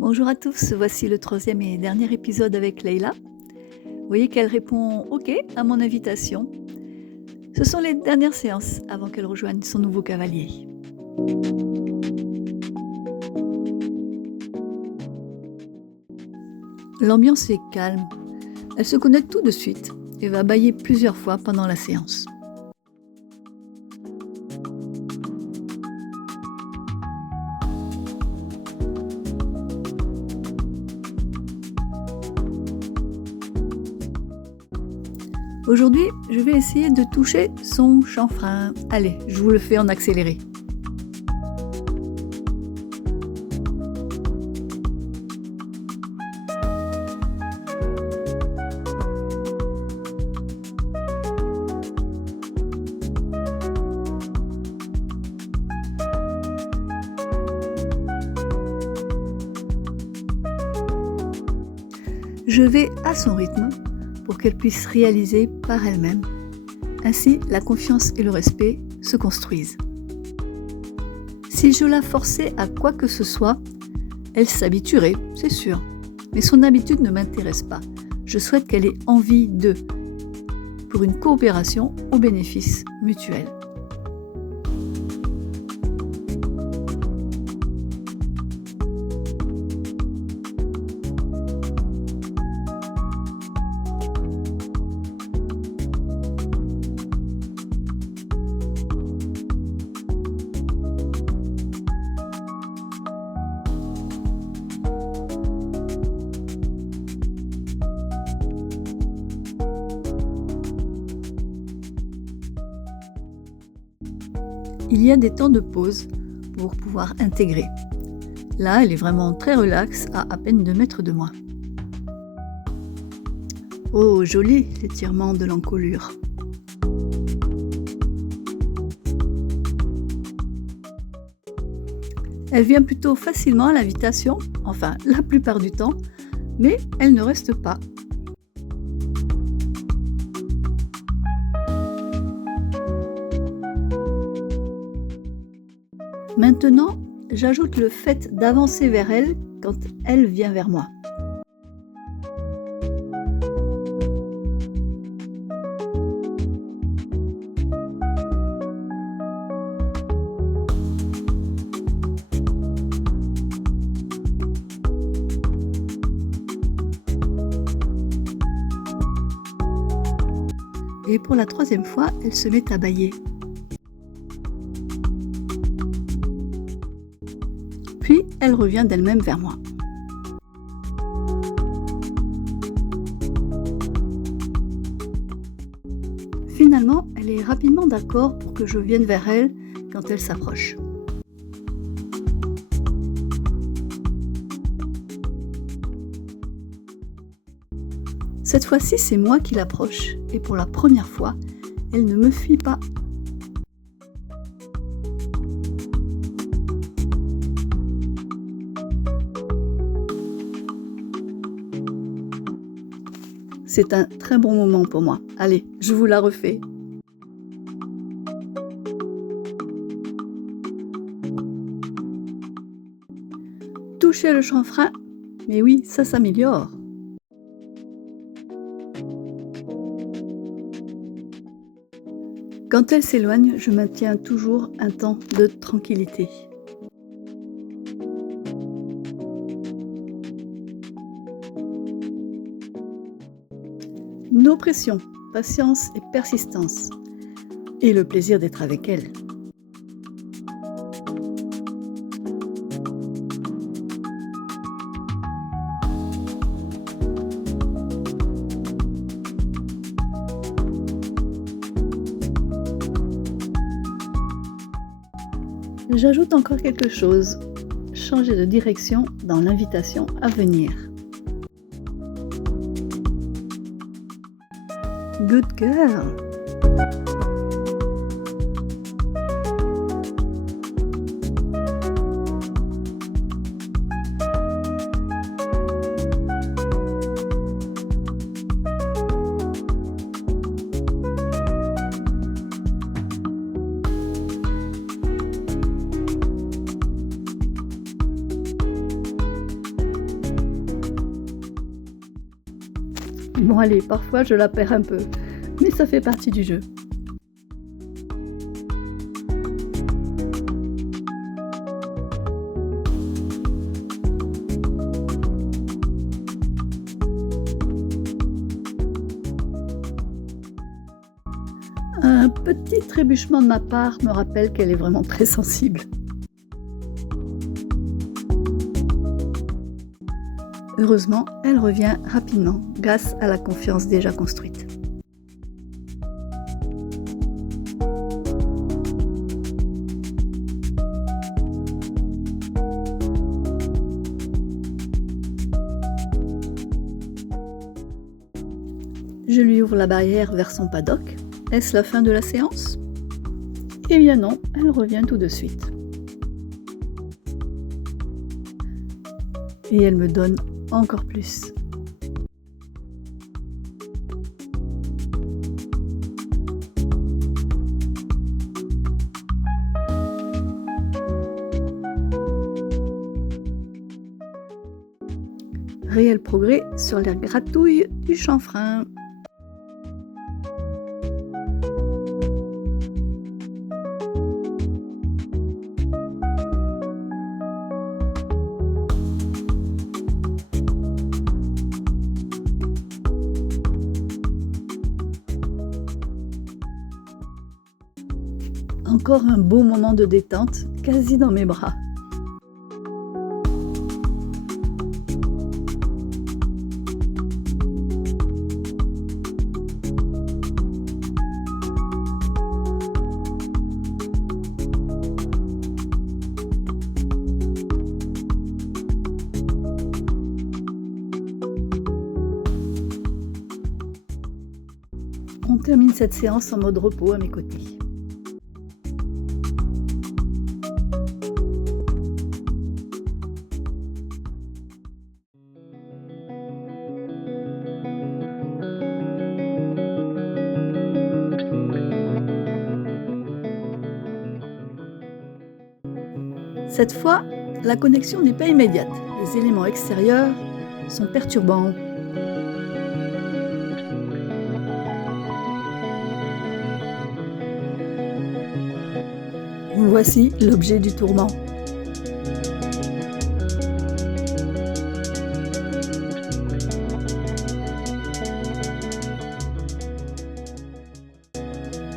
Bonjour à tous, voici le troisième et dernier épisode avec Leïla. Vous voyez qu'elle répond OK à mon invitation. Ce sont les dernières séances avant qu'elle rejoigne son nouveau cavalier. L'ambiance est calme. Elle se connecte tout de suite et va bâiller plusieurs fois pendant la séance. Aujourd'hui, je vais essayer de toucher son chanfrein. Allez, je vous le fais en accéléré. Je vais à son rythme pour qu'elle puisse réaliser par elle-même. Ainsi, la confiance et le respect se construisent. Si je la forçais à quoi que ce soit, elle s'habituerait, c'est sûr. Mais son habitude ne m'intéresse pas. Je souhaite qu'elle ait envie d'eux, pour une coopération au bénéfice mutuel. Il y a des temps de pause pour pouvoir intégrer. Là, elle est vraiment très relaxe, à peine 2 mètres de moi. Oh, joli l'étirement de l'encolure. Elle vient plutôt facilement à l'invitation, enfin la plupart du temps, mais elle ne reste pas. Maintenant, j'ajoute le fait d'avancer vers elle quand elle vient vers moi. Et pour la troisième fois, elle se met à bâiller. Puis, elle revient d'elle-même vers moi. Finalement, elle est rapidement d'accord pour que je vienne vers elle quand elle s'approche. Cette fois-ci, c'est moi qui l'approche et pour la première fois, elle ne me fuit pas. C'est un très bon moment pour moi. Allez, je vous la refais. Toucher le chanfrein, mais oui, ça s'améliore. Quand elle s'éloigne, je maintiens toujours un temps de tranquillité. No pression, patience et persistance. Et le plaisir d'être avec elle. J'ajoute encore quelque chose. Changer de direction dans l'invitation à venir. Good girl. Bon allez, parfois je la perds un peu, mais ça fait partie du jeu. Un petit trébuchement de ma part me rappelle qu'elle est vraiment très sensible. Heureusement, elle revient rapidement grâce à la confiance déjà construite. Je lui ouvre la barrière vers son paddock. Est-ce la fin de la séance? Eh bien non, elle revient tout de suite. Et elle me donne encore plus. Réel progrès sur les gratouilles du chanfrein. Encore un beau moment de détente, quasi dans mes bras. On termine cette séance en mode repos à mes côtés. Cette fois, la connexion n'est pas immédiate. Les éléments extérieurs sont perturbants. Voici l'objet du tourment.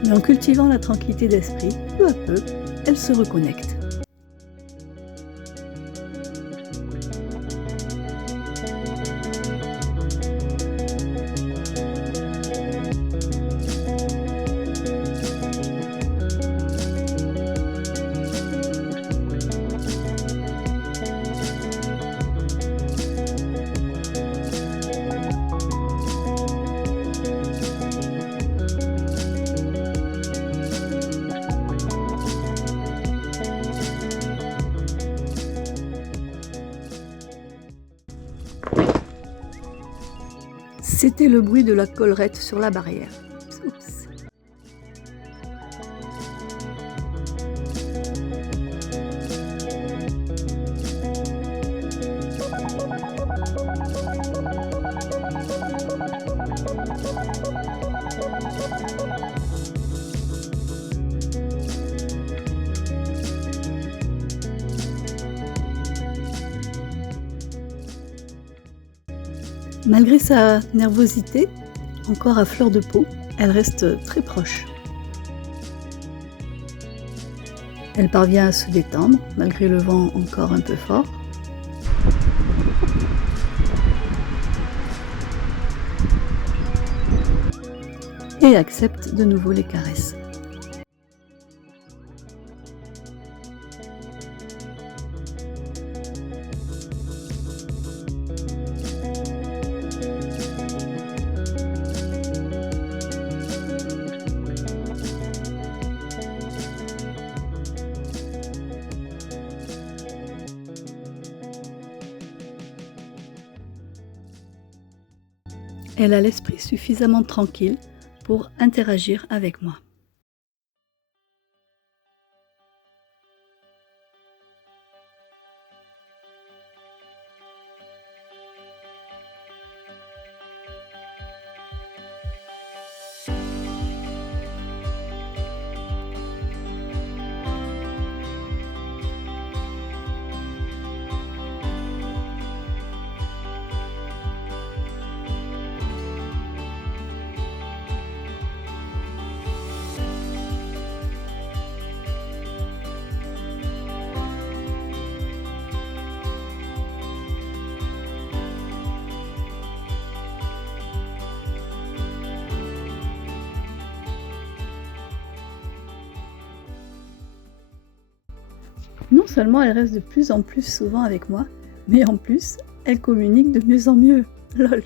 Mais en cultivant la tranquillité d'esprit, peu à peu, elle se reconnecte. C'était le bruit de la collerette sur la barrière. Oups. Malgré sa nervosité, encore à fleur de peau, elle reste très proche. Elle parvient à se détendre, malgré le vent encore un peu fort. Et accepte de nouveau les caresses. Elle a l'esprit suffisamment tranquille pour interagir avec moi. Non seulement elle reste de plus en plus souvent avec moi, mais en plus, elle communique de mieux en mieux. Lol.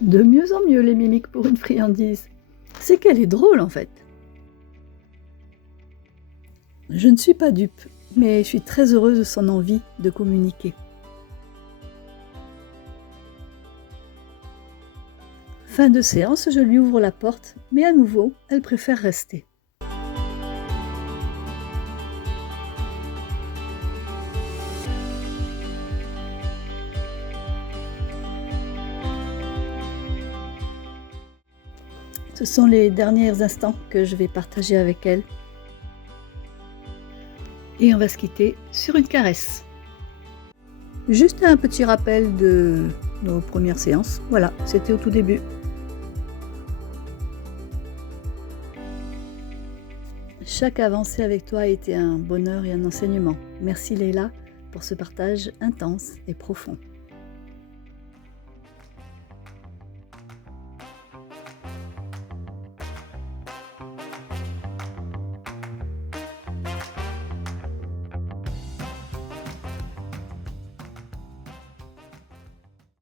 De mieux en mieux les mimiques pour une friandise. C'est qu'elle est drôle en fait. Je ne suis pas dupe, mais je suis très heureuse de son envie de communiquer. Fin de séance, je lui ouvre la porte, mais à nouveau, elle préfère rester. Ce sont les derniers instants que je vais partager avec elle. Et on va se quitter sur une caresse. Juste un petit rappel de nos premières séances. Voilà, c'était au tout début. Chaque avancée avec toi a été un bonheur et un enseignement. Merci Leila pour ce partage intense et profond.